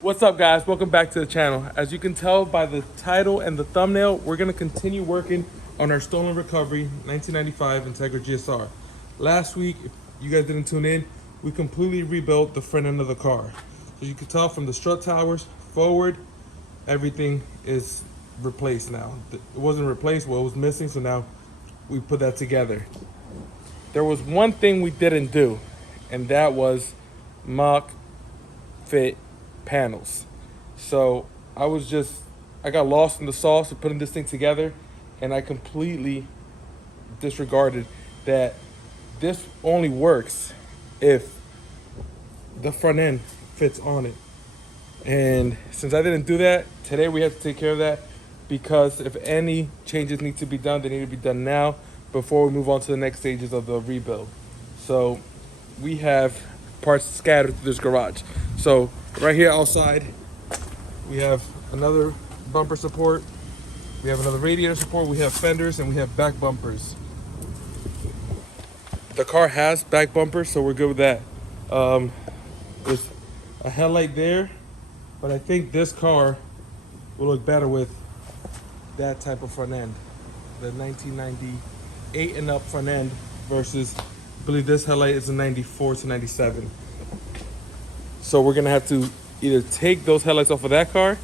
What's up, guys? Welcome back to the channel. As you can tell by the title and the thumbnail, we're going to continue working on our stolen recovery 1995 Integra GSR. Last week, if you guys didn't tune in, we completely rebuilt the front end of the car. So you can tell from the strut towers forward, everything is replaced now. It wasn't replaced, well, it was missing, so now we put that together. There was one thing we didn't do, and that was mock fit panels. So I got lost in the sauce of putting this thing together, and I completely disregarded that this only works if the front end fits on it. And since I didn't do that, today we have to take care of that, because if any changes need to be done, they need to be done now before we move on to the next stages of the rebuild. So we have parts scattered through this garage. So right here outside, we have another bumper support, we have another radiator support, we have fenders, and we have back bumpers. The car has back bumpers, so we're good with that. There's a headlight there, but I think this car will look better with that type of front end, the 1998 and up front end versus, I believe this headlight is a 94 to 97. So we're gonna have to either take those headlights off of that car.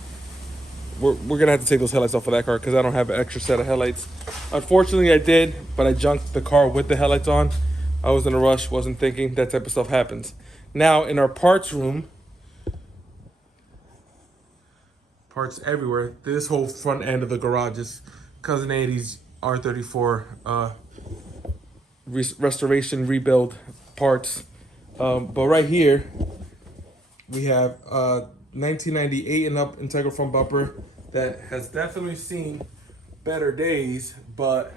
We're gonna have to take those headlights off of that car because I don't have an extra set of headlights. Unfortunately, I did, but I junked the car with the headlights on. I was in a rush, wasn't thinking. That type of stuff happens. Now in our parts room, parts everywhere. This whole front end of the garage is Cousin Andy's R34 restoration rebuild parts. But right here, we have 1998 and up Integra front bumper that has definitely seen better days, but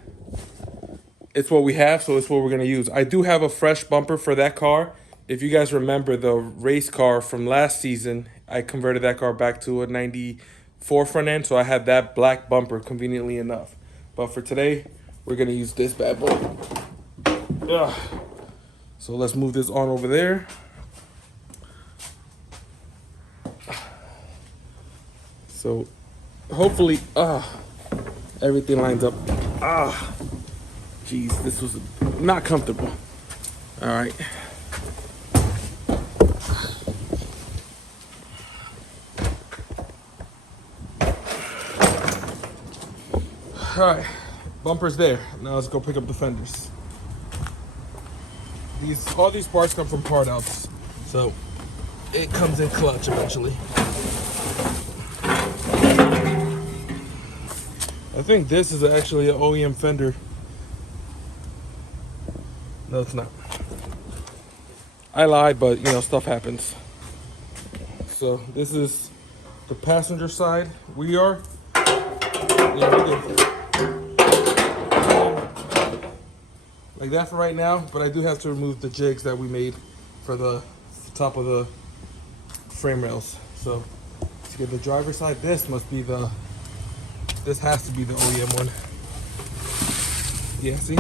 it's what we have, so it's what we're gonna use. I do have a fresh bumper for that car. If you guys remember the race car from last season, I converted that car back to a 94 front end, so I had that black bumper conveniently enough. But for today, we're gonna use this bad boy. Ugh. So let's move this on over there. So hopefully, everything lines up. Geez, this was not comfortable. All right. All right, bumper's there. Now let's go pick up the fenders. All these parts come from part outs, so it comes in clutch eventually. I think this is actually an OEM fender. No, it's not. I lied, but stuff happens. So this is the passenger side. We are. Yeah, we did. Like that for right now, but I do have to remove the jigs that we made for the top of the frame rails. So to get the driver's side, this has to be the OEM one. Yeah, see?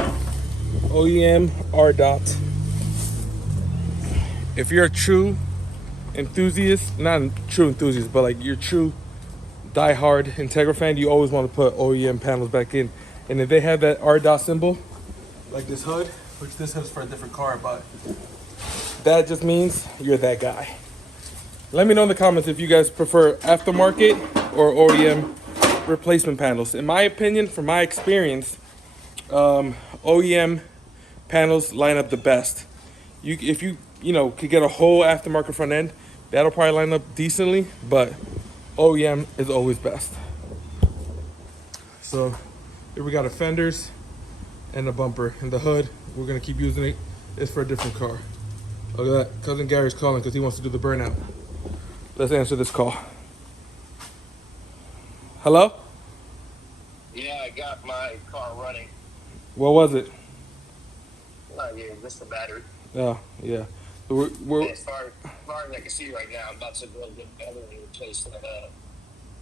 OEM R dot. If you're a true enthusiast, not a true enthusiast, but like you're true die-hard Integra fan, you always want to put OEM panels back in. And if they have that R dot symbol, like this hood, which this hood's for a different car, but that just means you're that guy. Let me know in the comments if you guys prefer aftermarket or OEM replacement panels. In my opinion, from my experience, OEM panels line up the best. If you could get a whole aftermarket front end, that'll probably line up decently, but OEM is always best. So here we got a fenders and a bumper, and the hood, we're gonna keep using it. It's for a different car. Look at that, Cousin Gary's calling because he wants to do the burnout. Let's answer this call. Hello? Yeah, I got my car running. What was it? Yeah, just the battery. Oh, yeah. Yeah, as far as I can see right now, I'm about to go get battery and replace that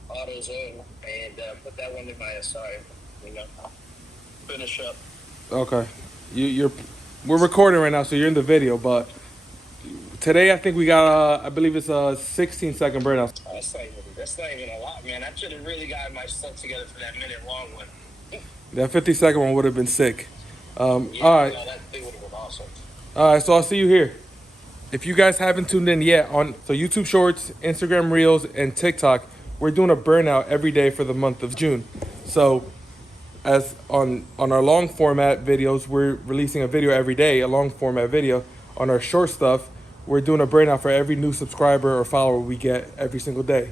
AutoZone and put that one in my SI. Finish up. Okay. We're recording right now, so you're in the video, but Today I think we got I believe it's a 16-second burnout. That's not even a lot, man. I should have really gotten my stuff together for that minute long one. That 50-second one would have been sick. Yeah, All right, no, that thing would have been awesome. all right. So I'll see you here. If you guys haven't tuned in yet on YouTube Shorts, Instagram Reels, and TikTok, we're doing a burnout every day for the month of June. So as on our long format videos, we're releasing a video every day, a long format video. On our short stuff, we're doing a burnout for every new subscriber or follower we get every single day.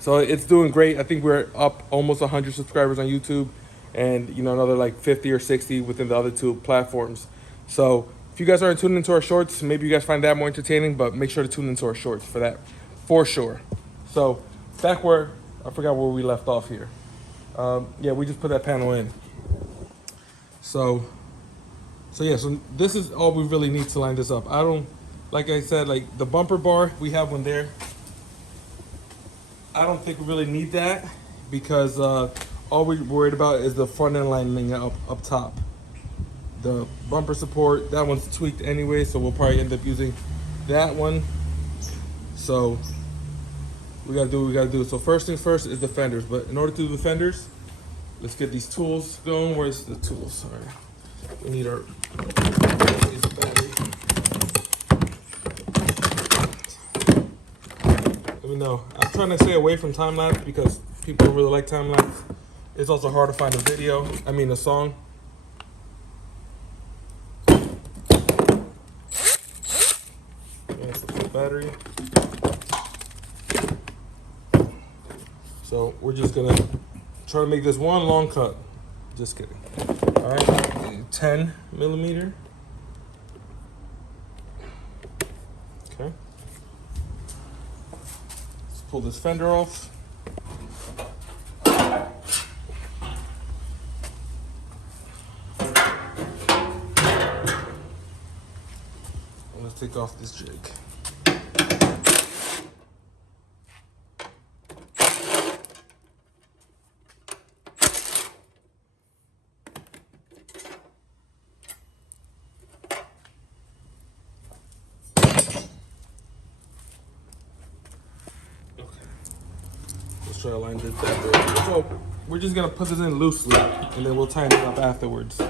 So it's doing great. I think we're up almost 100 subscribers on YouTube, and another like 50 or 60 within the other two platforms. So if you guys aren't tuning into our shorts, maybe you guys find that more entertaining, but make sure to tune into our shorts for that, for sure. So back where I forgot where we left off here. Yeah, we just put that panel in. So yeah, so this is all we really need to line this up. I don't, like I said, like the bumper bar, we have one there. I don't think we really need that because all we're worried about is the front end lining up top. The bumper support, that one's tweaked anyway, so we'll probably end up using that one. So we gotta do what we gotta do. So first things first is the fenders, but in order to do the fenders, let's get these tools going. Where's the tools? All right, we need our battery. Let me know. I'm trying to stay away from time lapse because people don't really like time lapse. It's also hard to find a video. I mean, a song. That's the battery. So we're just gonna try to make this one long cut. Just kidding. All right, 10 millimeter. Okay. Let's pull this fender off. Let's take off this jig. Let's try to line this up. So we're just gonna put this in loosely, and then we'll tighten it up afterwards.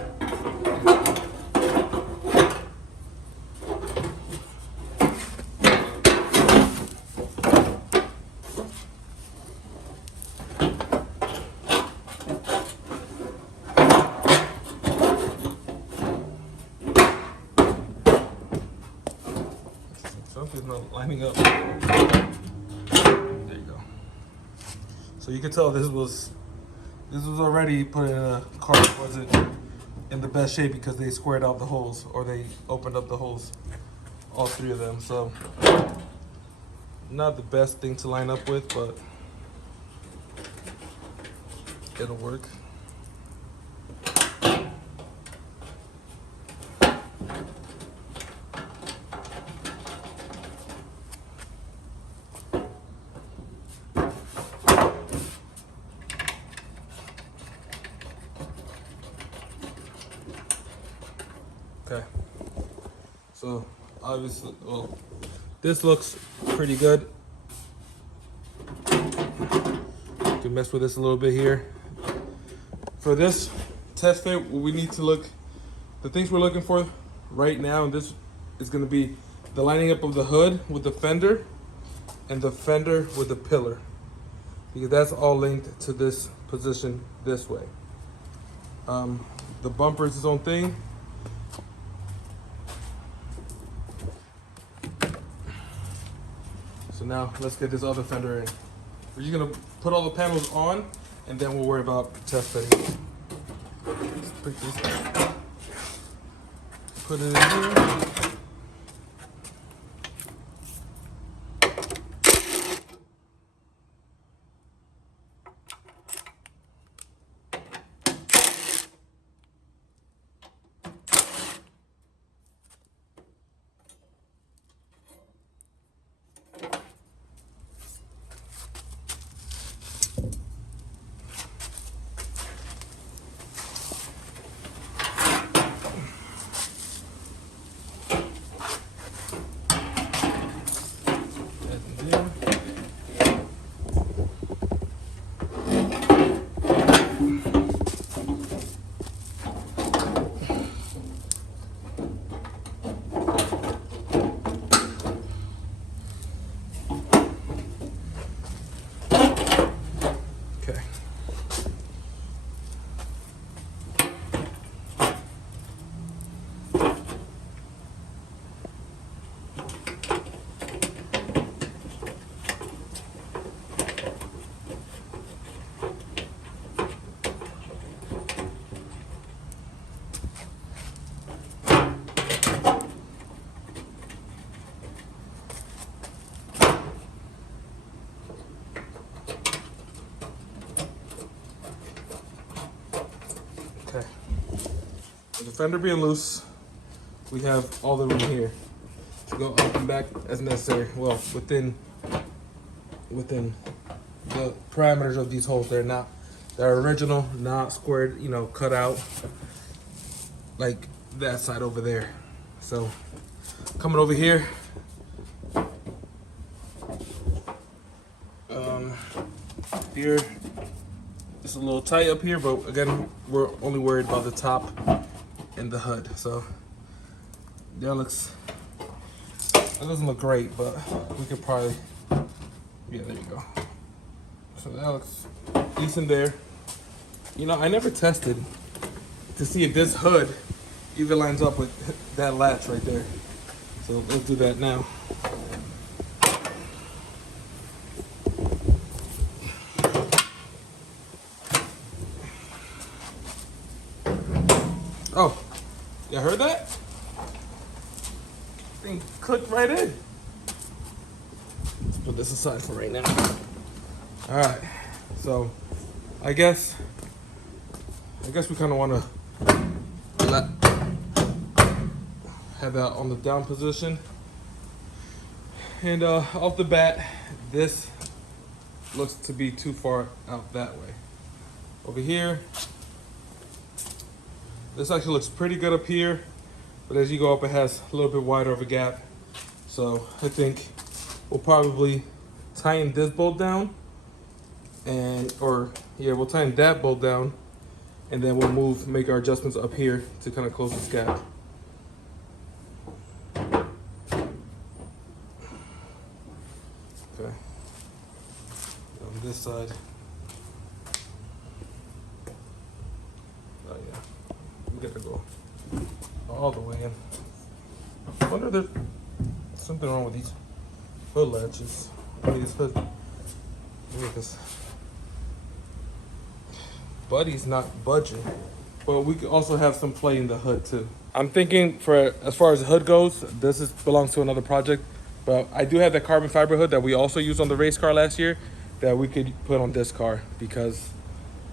Something's not lining up. There you go. So you can tell this was already put in a car that wasn't in the best shape because they squared out the holes, or they opened up the holes, all three of them. So not the best thing to line up with, but it'll work. Okay, so obviously, well, this looks pretty good. You can mess with this a little bit here. For this test fit, we need to look, the things we're looking for right now, and this is going to be the lining up of the hood with the fender and the fender with the pillar, because that's all linked to this position this way. The bumper is its own thing. So now let's get this other fender in. We're just gonna put all the panels on, and then we'll worry about test fitting. Let's pick this up. Put it in here. the fender being loose, we have all the room here to go up and back as necessary. Well, within the parameters of these holes. They're original, not squared, you know, cut out like that side over there. So coming over here, here it's a little tight up here, but again, we're only worried about the top and the hood. So that doesn't look great, but we could probably, yeah, there you go. So that looks decent there. You know, I never tested to see if this hood even lines up with that latch right there. So let's do that now. Oh, you heard that? Thing clicked right in. Let's put this aside for right now. All right, so I guess we kind of want to have that on the down position. And off the bat, this looks to be too far out that way. Over here, this actually looks pretty good up here, but as you go up, it has a little bit wider of a gap. So I think we'll probably tighten this bolt down, we'll tighten that bolt down, and then we'll make our adjustments up here to kind of close this gap. Okay. On this side. Oh yeah, we gotta go all the way in. I wonder if there's something wrong with these hood latches. These hood. Yeah, because Buddy's not budging. But we could also have some play in the hood too. I'm thinking as far as the hood goes, this belongs to another project. But I do have the carbon fiber hood that we also used on the race car last year that we could put on this car because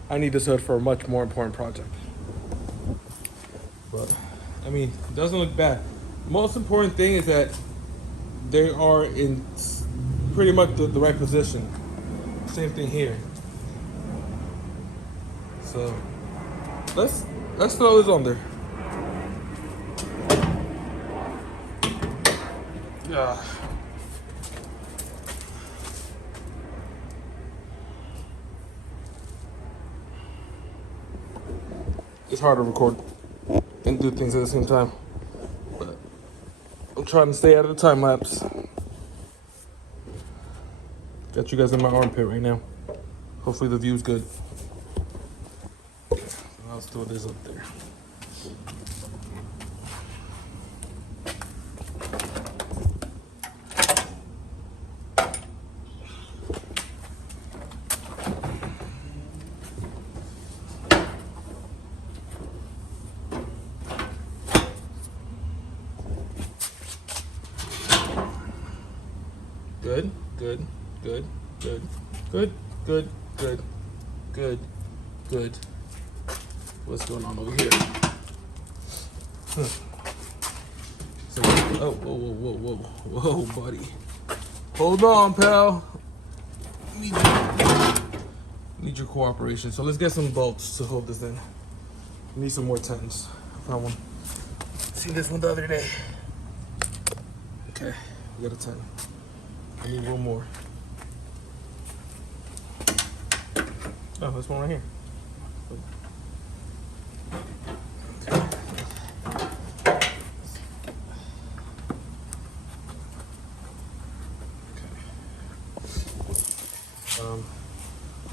I need this hood for a much more important project. But I mean, it doesn't look bad. Most important thing is that they are in pretty much the right position. Same thing here. So let's throw this on there. Yeah. It's hard to record and do things at the same time, but I'm trying to stay out of the time lapse. Got you guys in my armpit right now. Hopefully the view's good. Okay, I'll throw this up there. Good, good, good, good, good, good, good, good, good. What's going on over here? So, oh, whoa, buddy. Hold on, pal. Need your cooperation. So let's get some bolts to hold this in. Need some more tens. I found one. Seen this one the other day. Okay, we got a 10. I need one more. Oh, this one right here. Okay.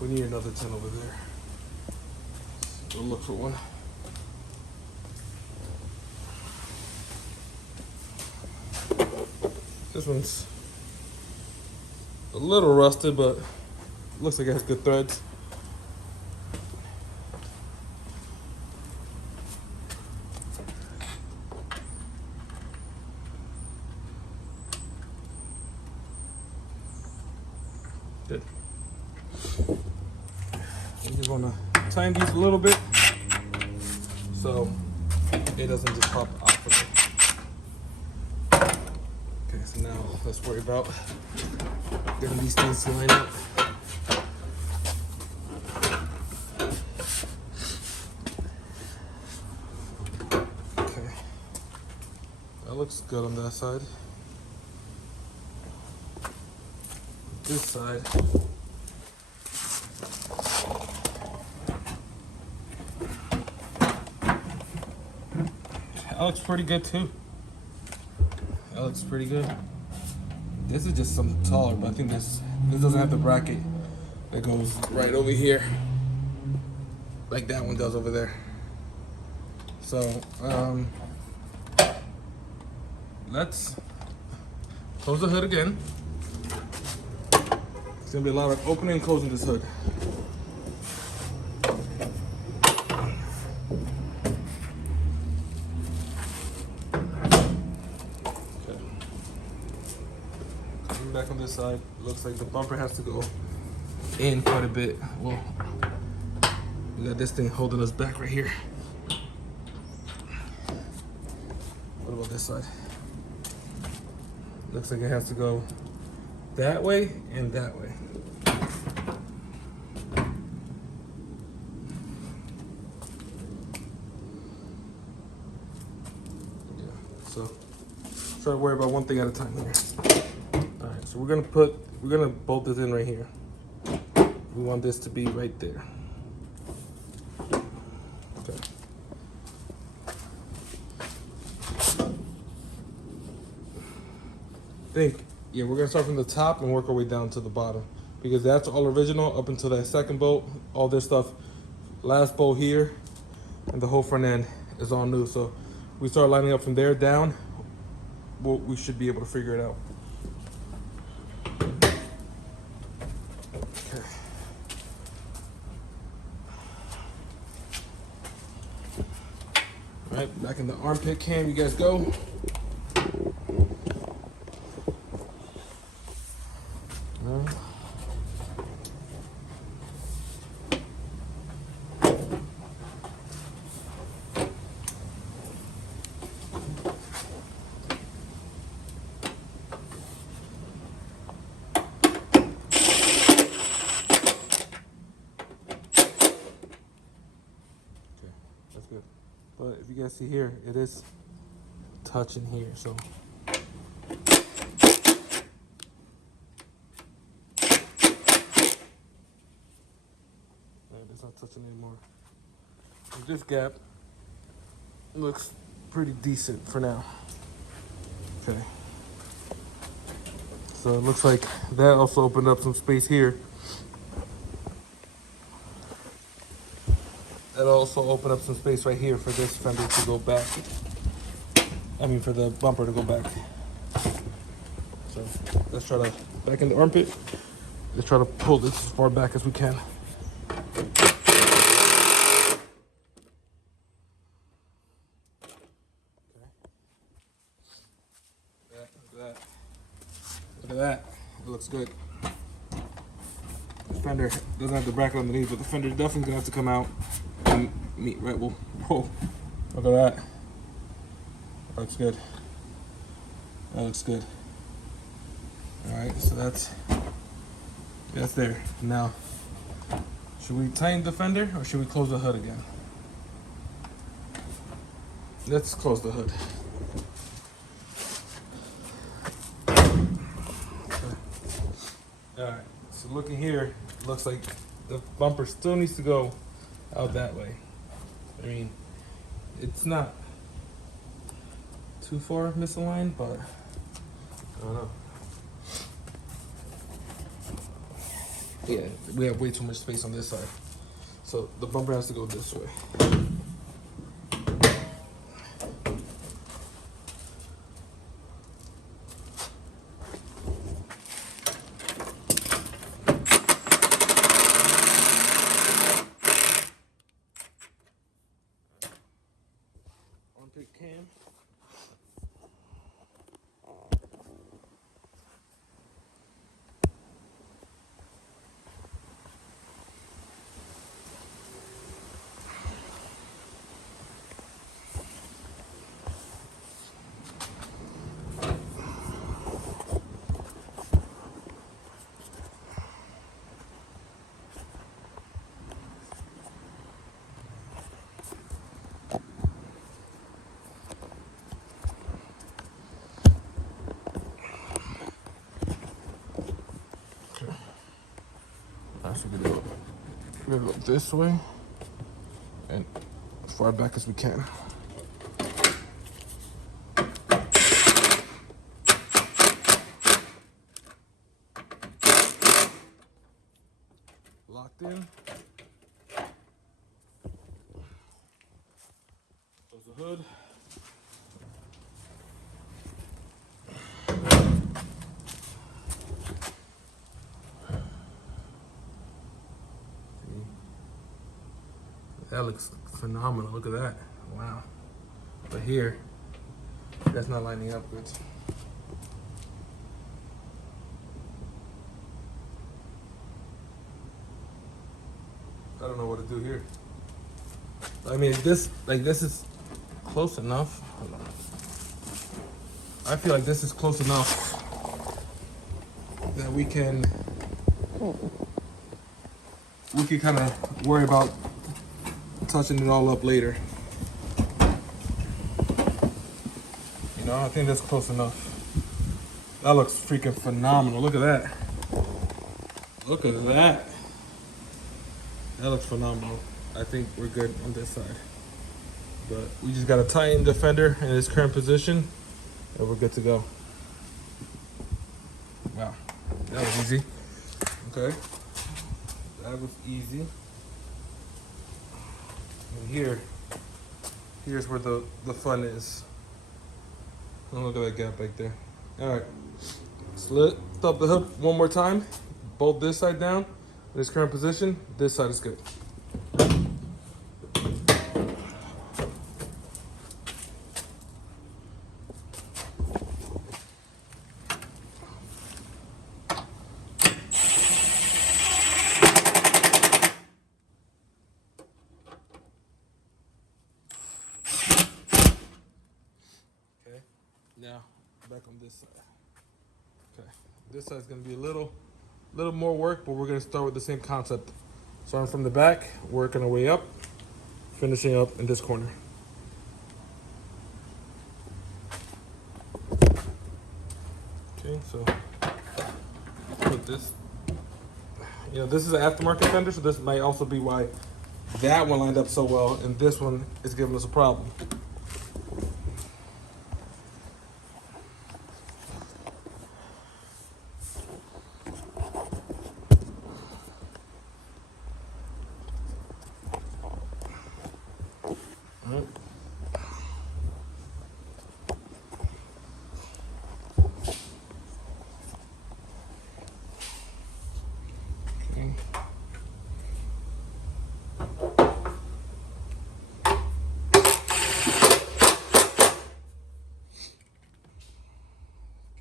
We need another 10 over there. We'll look for one. This one's a little rusted, but looks like it has good threads. Good. I'm just gonna tighten these a little bit so it doesn't just pop off of it. Okay, so now let's worry about getting these things to line up. Okay, that looks good on that side. This side. That looks pretty good too. That looks pretty good. This is just something taller, but I think this doesn't have the bracket that goes right over here, like that one does over there. So let's close the hood again. It's gonna be a lot of opening and closing this hood. Back on this side, looks like the bumper has to go in quite a bit. Well, we got this thing holding us back right here. What about this side? Looks like it has to go that way and that way. Yeah, so try to worry about one thing at a time here. Alright, so we're gonna bolt this in right here. We want this to be right there. Okay. Yeah, we're gonna start from the top and work our way down to the bottom, because that's all original up until that second bolt. All this stuff, last bolt here, and the whole front end is all new. So we start lining up from there down, we should be able to figure it out. Okay. All right, back in the armpit cam, you guys go. That's good. But if you guys see here, it is touching here, so. It's not touching anymore. And this gap looks pretty decent for now. Okay. So it looks like that also opened up some space here. That also opened up some space right here for this fender to go back. I mean, for the bumper to go back. So let's try to, back in the armpit, let's try to pull this as far back as we can. Look at that. It looks good. The fender doesn't have the bracket underneath, but the fender definitely gonna have to come out and meet right. Whoa. Look at that. That looks good. That looks good. Alright, so that's there. Now, should we tighten the fender or should we close the hood again? Let's close the hood. Alright, so looking here, it looks like the bumper still needs to go out that way. I mean, it's not too far misaligned, but I don't know. Yeah, we have way too much space on this side. So the bumper has to go this way. Armpit cam. Alright, so we're gonna go this way and as far back as we can. Locked in. Close the hood. That looks phenomenal. Look at that. Wow. But here, that's not lining up good. I don't know what to do here. I mean, this is close enough. Hold on. I feel like this is close enough that we can kind of worry about touching it all up later. You know, I think that's close enough. That looks freaking phenomenal. Look at that. Look at that. That looks phenomenal. I think we're good on this side. But we just gotta tighten the fender in its current position and we're good to go. Wow, that was easy. Okay, that was easy. And here's where the fun is. Oh, look at that gap back there. All right, let's lift up the hood one more time. Bolt this side down in its current position. This side is good. Now, back on this side. Okay, this side's gonna be a little more work, but we're gonna start with the same concept. Starting from the back, working our way up, finishing up in this corner. Okay, so put this. You know, this is an aftermarket fender, so this might also be why that one lined up so well, and this one is giving us a problem.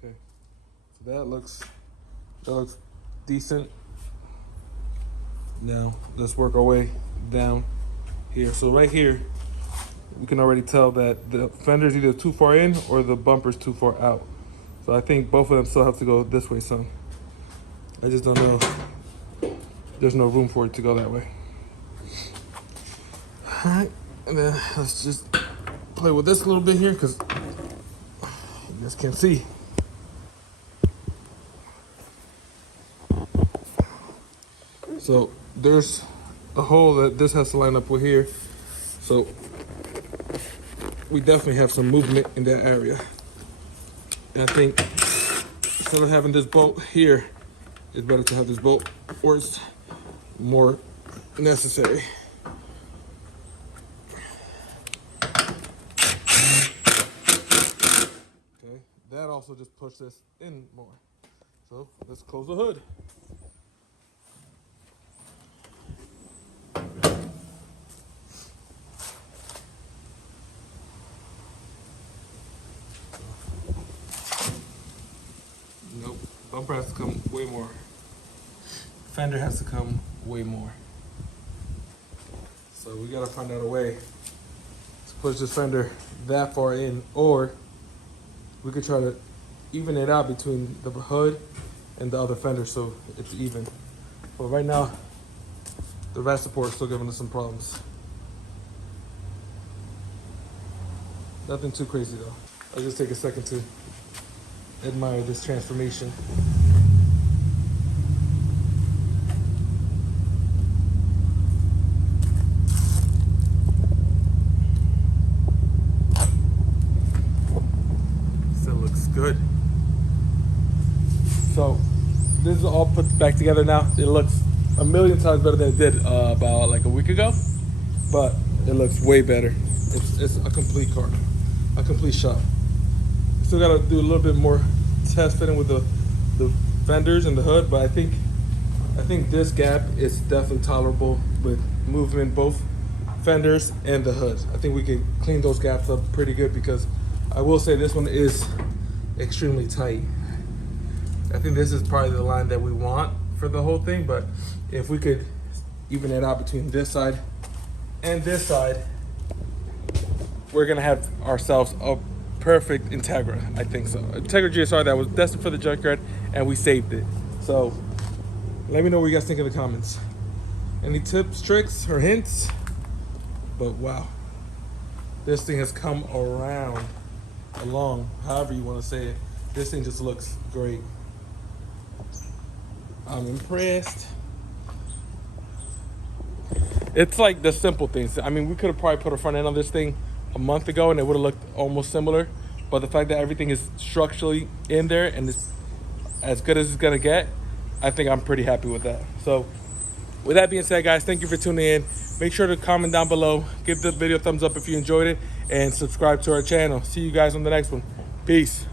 Okay, so that looks decent. Now let's work our way down here. So right here, we can already tell that the fender's either too far in or the bumper's too far out. So I think both of them still have to go this way some. I just don't know. There's no room for it to go that way. All right, and then let's just play with this a little bit here because you guys can't see. So there's a hole that this has to line up with here. So we definitely have some movement in that area. And I think instead of having this bolt here, it's better to have this bolt where it's more necessary. Okay, that also just pushes this in more. So let's close the hood. Nope, bumper has to come way more. Fender has to come way more. So we gotta find out a way to push this fender that far in, or we could try to even it out between the hood and the other fender so it's even. But right now, the rat support is still giving us some problems. Nothing too crazy though. I'll just take a second to admire this transformation. this is all put back together now. It looks a million times better than it did about like a week ago, but it looks way better. It's a complete car, a complete shot. Still got to do a little bit more test fitting with the fenders and the hood, but I think this gap is definitely tolerable with moving both fenders and the hood. I think we can clean those gaps up pretty good because I will say this one is extremely tight. I think this is probably the line that we want for the whole thing, but if we could even it out between this side and this side, we're gonna have ourselves a perfect Integra. I think so. Integra GSR that was destined for the junkyard, and we saved it. So let me know what you guys think in the comments. Any tips, tricks, or hints? But wow, this thing has come along, however you want to say it. This thing just looks great. I'm impressed. It's like the simple things. I mean, we could have probably put a front end on this thing a month ago and it would have looked almost similar. But the fact that everything is structurally in there and it's as good as it's gonna get, I think I'm pretty happy with that. So with that being said, guys, thank you for tuning in. Make sure to comment down below, give the video a thumbs up if you enjoyed it, and subscribe to our channel. See you guys on the next one. Peace.